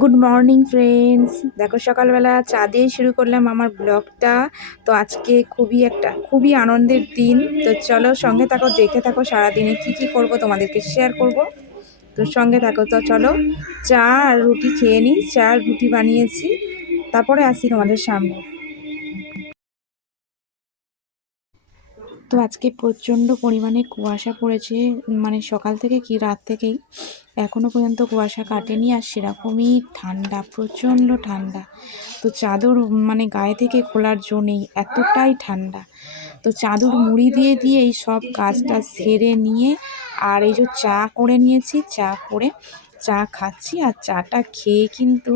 Good morning friends. দেখো সকালবেলা চা দিয়ে শুরু করলাম আমার ব্লগটা। তো আজকে খুবই আনন্দের দিন। তো চলো সঙ্গে থাকো, দেখে থাকো সারাদিনে কি করব তোমাদেরকে শেয়ার করব। তো সঙ্গে থাকো। তো চলো চা আর রুটি খেয়ে নিই। চা আর রুটি বানিয়েছি, তারপরে আসি তোমাদের সামনে। তো আজকে প্রচণ্ড পরিমাণে কুয়াশা পড়েছে, মানে সকাল থেকে কি রাত থেকেই এখনও পর্যন্ত কুয়াশা কাটেনি। আর সেরকমই ঠান্ডা, প্রচণ্ড ঠান্ডা। তো চাদর মানে গায়ে থেকে খোলার জো নেই, এতটাই ঠান্ডা। তো চাদর মুড়ি দিয়ে দিয়ে এই সব কাজটা সেরে নিয়ে আর এই যে চা করে নিয়েছি, চা করে চা খাচ্ছি। আর চাটা খেয়ে কিন্তু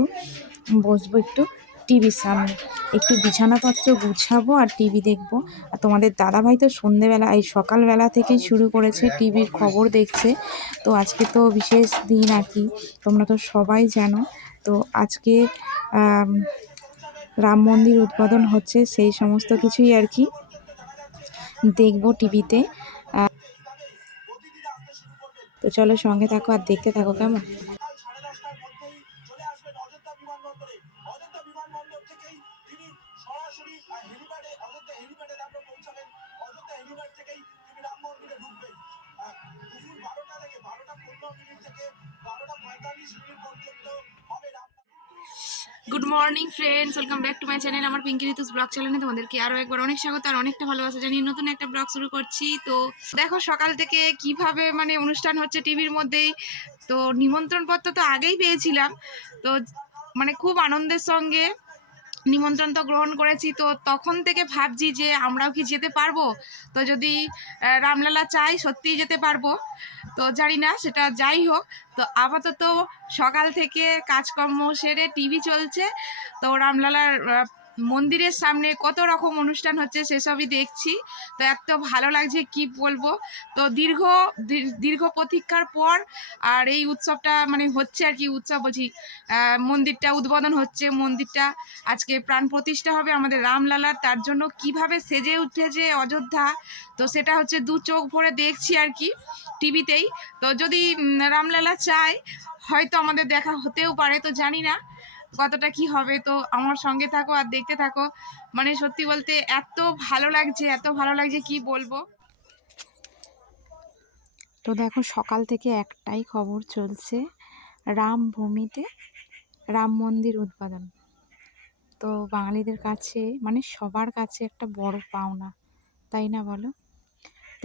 বসবো একটু টিভির সামনে, একটু বিছানাপত্র গুছাবো আর টিভি দেখবো। আর তোমাদের দাদাভাই তো সন্ধেবেলা এই সকালবেলা থেকেই শুরু করেছে, টিভির খবর দেখছে। তো আজকে তো বিশেষ দিন আর কি, তোমরা তো সবাই জানো। তো আজকে রাম মন্দির উদ্বোধন হচ্ছে, সেই সমস্ত কিছুই আর কি দেখবো টিভিতে। তো চলো সঙ্গে থাকো আর দেখতে থাকো কেমন। Good morning friends, welcome back to my channel. আমার পিঙ্কি ঋতুস ব্লগ চ্যানেলে তোমাদেরকে আরও একবার অনেক স্বাগত আর অনেকটা ভালোবাসা জানিয়ে নতুন একটা ব্লগ শুরু করছি। তো দেখো সকাল থেকে কিভাবে মানে অনুষ্ঠান হচ্ছে টিভির মধ্যেই। তো নিমন্ত্রণ পত্র তো আগেই পেয়েছিলাম, তো মানে খুব আনন্দের সঙ্গে নিমন্ত্রণ তো গ্রহণ করেছি। তো তখন থেকে ভাবছি যে আমরাও কি যেতে পারবো। তো যদি রামলালা চাই সত্যিই যেতে পারবো। তো জানি না, সেটা যাই হোক। তো আপাতত সকাল থেকে কাজকর্ম সেরে টিভি চলছে। তো রামলালার মন্দিরের সামনে কত রকম অনুষ্ঠান হচ্ছে সেসবই দেখছি। তো এত ভালো লাগছে কি বলবো। তো দীর্ঘ প্রতীক্ষার পর আর এই উৎসবটা মানে হচ্ছে আর কি, উৎসব বলছি, মন্দিরটা উদ্বোধন হচ্ছে। মন্দিরটা আজকে প্রাণ প্রতিষ্ঠা হবে আমাদের রামলালার, তার জন্য কিভাবে সেজে উঠেছে অযোধ্যা। তো সেটা হচ্ছে দু চোখ ভরে দেখছি আর কি টিভিতেই। তো যদি রামলালা চায় হয়তো আমাদের দেখা হতেও পারে, তো জানি না কতটা কি হবে। তো আমার সঙ্গে থাকো আর দেখতে থাকো। মানে সত্যি বলতে এত ভালো লাগছে, এত ভালো লাগছে কি বলবো। তো দেখো সকাল থেকে একটাই খবর চলছে, রামভূমিতে রাম মন্দির উদ্বোধন। তো বাঙালিদের কাছে মানে সবার কাছে একটা বড় পাওনা, তাই না বলো। তো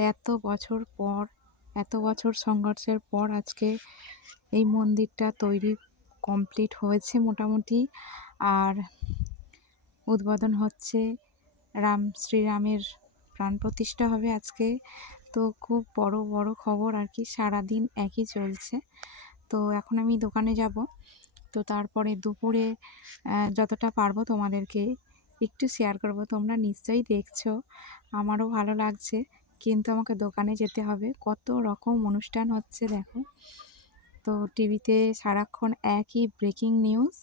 এত বছর সংঘর্ষের পর আজকে এই মন্দিরটা তৈরি কমপ্লিট হয়েছে মোটামুটি। আর উদ্বোধন হচ্ছে, শ্রীরামের প্রাণ প্রতিষ্ঠা হবে আজকে। তো খুব বড় খবর আর কি, সারাদিন একই চলছে। তো এখন আমি দোকানে যাব। তো তারপরে দুপুরে যতটা পারবো তোমাদেরকে একটু শেয়ার করব। তোমরা নিশ্চয়ই দেখছো, আমারও ভালো লাগছে, কিন্তু আমাকে দোকানে যেতে হবে। কত রকম অনুষ্ঠান হচ্ছে দেখো। তো টিভিতে সারাক্ষণ একই ব্রেকিং নিউজ।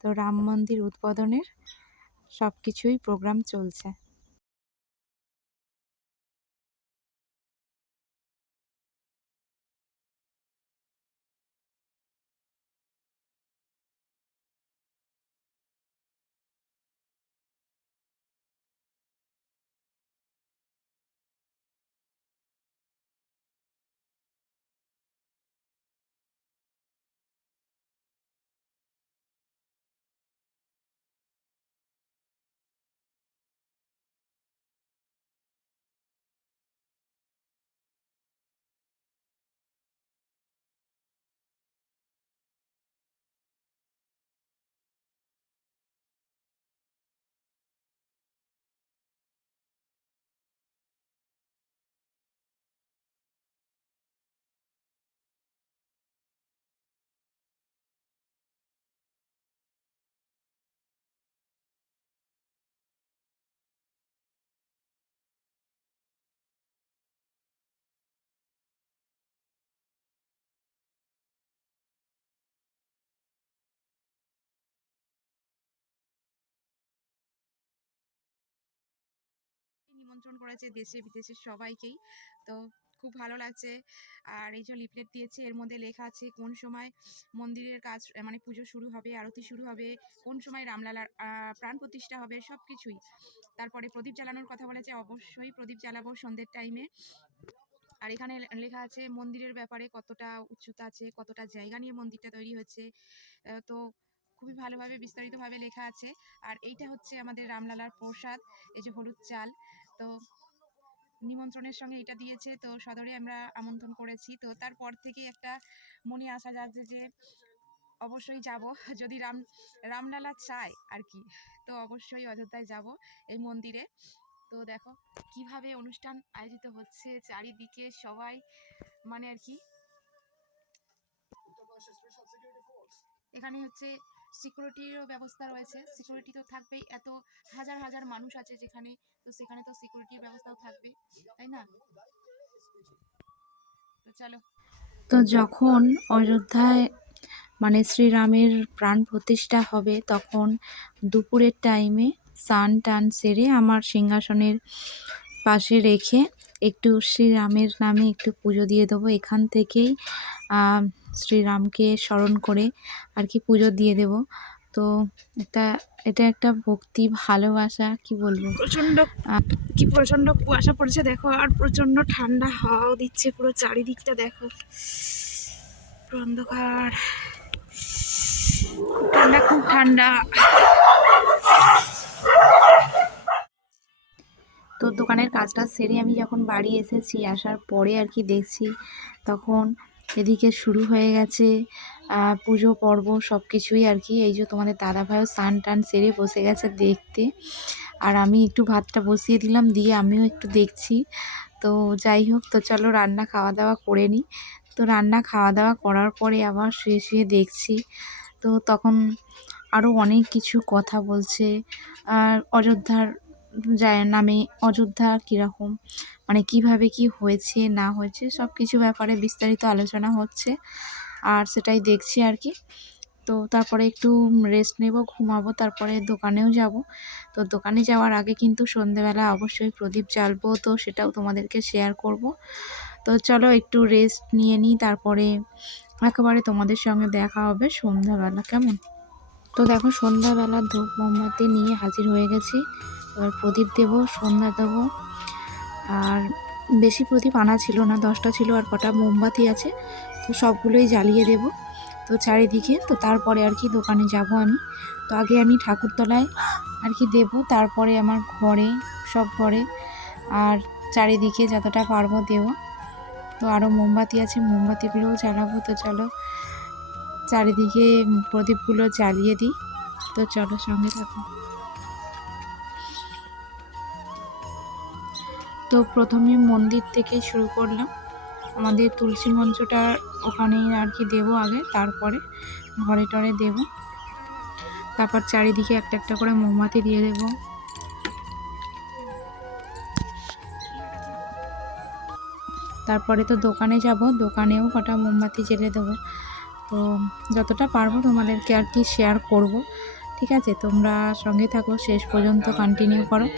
তো রাম মন্দির উদ্বোধনের সব কিছুই প্রোগ্রাম চলছে। নিমন্ত্রণ করেছে দেশে বিদেশের সবাইকেই। তো খুব ভালো লাগছে। আর এই যে লিফলেট দিয়েছে, এর মধ্যে লেখা আছে কোন সময় মন্দিরের কাজ মানে পুজো শুরু হবে, আরতি শুরু হবে, কোন সময় রামলালার প্রাণ প্রতিষ্ঠা হবে, সব কিছুই। তারপরে প্রদীপ জ্বালানোর কথা বলেছে, অবশ্যই প্রদীপ জ্বালাবো সন্ধ্যের টাইমে। আর এখানে লেখা আছে মন্দিরের ব্যাপারে, কতটা উচ্চতা আছে, কতটা জায়গা নিয়ে মন্দিরটা তৈরি হচ্ছে। তো খুবই ভালোভাবে বিস্তারিতভাবে লেখা আছে। আর এইটা হচ্ছে আমাদের রামলালার প্রসাদ, এই যে হলুদ চাল। তো নিমন্ত্রণের সঙ্গে এটা দিয়েছে, তো সদরে আমরা আমন্ত্রণ করেছি। তো তারপর থেকে একটা মনে আসা যাচ্ছে যে অবশ্যই যাব, যদি রামলালা চায় আর কি, তো অবশ্যই অযোধ্যায় যাব এই মন্দিরে। তো দেখো কিভাবে অনুষ্ঠান আয়োজিত হচ্ছে, চারিদিকে সবাই মানে আর কি। এখানে হচ্ছে সিকিউরিটিরও ব্যবস্থা রয়েছে, সিকিউরিটি তো থাকবেই, এত হাজার হাজার মানুষ আছে যেখানে, তো সেখানে তো সিকিউরিটির ব্যবস্থাও থাকবে, তাই না? তো চলো। তো যখন অযোধ্যায় মানে শ্রীরামের প্রাণ প্রতিষ্ঠা হবে, তখন দুপুরের টাইমে স্নান টান সেরে আমার সিংহাসনের পাশে রেখে একটু শ্রীরামের নামে একটু পুজো দিয়ে দেবো। এখান থেকেই শ্রীরামকে স্মরণ করে আর কি পুজো দিয়ে দেব। তো এটা একটা ভক্তি, ভালোবাসা, কি বলবো। প্রচন্ড কুয়াশা পড়েছে দেখো, আর প্রচন্ড ঠান্ডা হাওয়াও দিচ্ছে, পুরো চারিদিকটা দেখো পুরো অন্ধকার, খুব ঠান্ডা খুব ঠান্ডা। তো দোকানের কাজটা সেরে আমি যখন বাড়ি এসেছি, আসার পরে আর কি দেখছি, তখন এদিকে শুরু হয়ে গেছে পুজো পর্ব সব কিছুই আর কি। এই যে তোমাদের দাদাভাইও স্নান টান সেরে বসে গেছে দেখতে, আর আমি একটু ভাতটা বসিয়ে দিলাম, দিয়ে আমিও একটু দেখছি। তো যাই হোক, তো চলো রান্না খাওয়া দাওয়া করে নিই। তো রান্না খাওয়া দাওয়া করার পরে আবার শুয়ে শুয়ে দেখছি, তো তখন আরও অনেক কিছু কথা বলছে। আর অযোধ্যার যায় নামে, অযোধ্যা কীরকম মানে কিভাবে কি হয়েছে না হয়েছে সব কিছু ব্যাপারে বিস্তারিত আলোচনা হচ্ছে, আর সেটাই দেখছি আর কি। তো তারপরে একটু রেস্ট নেব, ঘুমাবো, তারপরে দোকানেও যাব। তো দোকানে যাওয়ার আগে কিন্তু সন্ধেবেলা অবশ্যই প্রদীপ জ্বালবো, তো সেটাও তোমাদেরকে শেয়ার করব। তো চলো একটু রেস্ট নিয়ে নিই, তারপরে একেবারে তোমাদের সঙ্গে দেখা হবে সন্ধ্যাবেলা, কেমন? তো দেখো সন্ধ্যাবেলা ধূপ মোমবাতি নিয়ে হাজির হয়ে গেছি। এবার প্রদীপ দেবো, সন্ধ্যা দেবো। আর বেশি প্রদীপ আনা ছিল না, 10টা ছিল, আর কটা মোমবাতি আছে, তো সবগুলোই জ্বালিয়ে দেব তো চারিদিকে। তো তারপরে আর কি দোকানে যাব আমি। তো আগে আমি ঠাকুরতলায় আর কি দেব, তারপরে আমার ঘরে, সব ঘরে, আর চারিদিকে যতটা পারবো দেব। তো আরও মোমবাতি আছে, মোমবাতিগুলোও জ্বালাবো। তো চলো চারিদিকে প্রদীপগুলো জ্বালিয়ে দিই। তো চলো সঙ্গে থাকো। তো প্রথমে মন্দির থেকে শুরু করলাম, আমাদের তুলসী মঞ্চটা ওখানেই আর কি দেবো আগে, তারপরে ঘরে টরে দেব। তারপর চারিদিকে একটা একটা করে মোমবাতি দিয়ে দেব। তারপরে তো দোকানে যাব, দোকানেও কটা মোমবাতি জ্বেলে দেবো। তো যতটা পারবো তোমাদেরকে আর কি শেয়ার করব, ঠিক আছে? তোমরা সঙ্গে থাকো, শেষ পর্যন্ত কন্টিনিউ করো।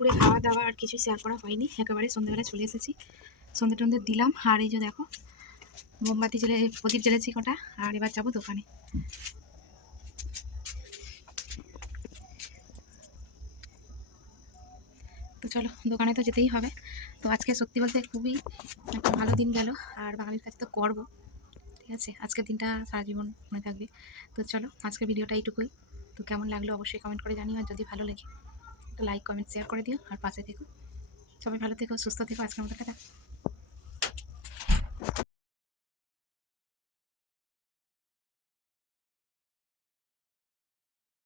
দুপুরে খাওয়া দাওয়া আর কিছু শেয়ার করা হয়নি, একেবারে সন্ধ্যেবেলায় চলে এসেছি। সন্ধ্যে টন্ধে দিলাম, আর এই যে দেখো মোমবাতি প্রদীপ জ্বেলেছি কটা, আর এবার যাবো দোকানে। তো চলো, দোকানে তো যেতেই হবে। তো আজকে সত্যি বলতে খুবই একটা ভালো দিন গেল, আর বাঙালির কাছে তো করব, ঠিক আছে, আজকের দিনটা সারা জীবন মনে থাকবে। তো চলো, আজকের ভিডিওটা এইটুকুই। তো কেমন লাগলো অবশ্যই কমেন্ট করে জানিও, আর যদি ভালো লাগে একটা লাইক কমেন্ট শেয়ার করে দিও, আর পাশে থেকো। সবাই ভালো থেকো, সুস্থ থেকো, আজকের মতো টাটা।